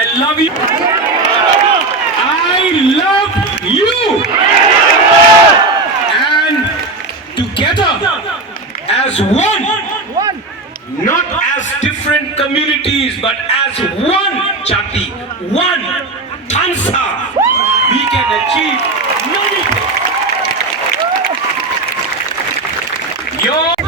I love you. I love you. And together as one, not as different communities, but as one Jati, one Tansa, we can achieve many things. Your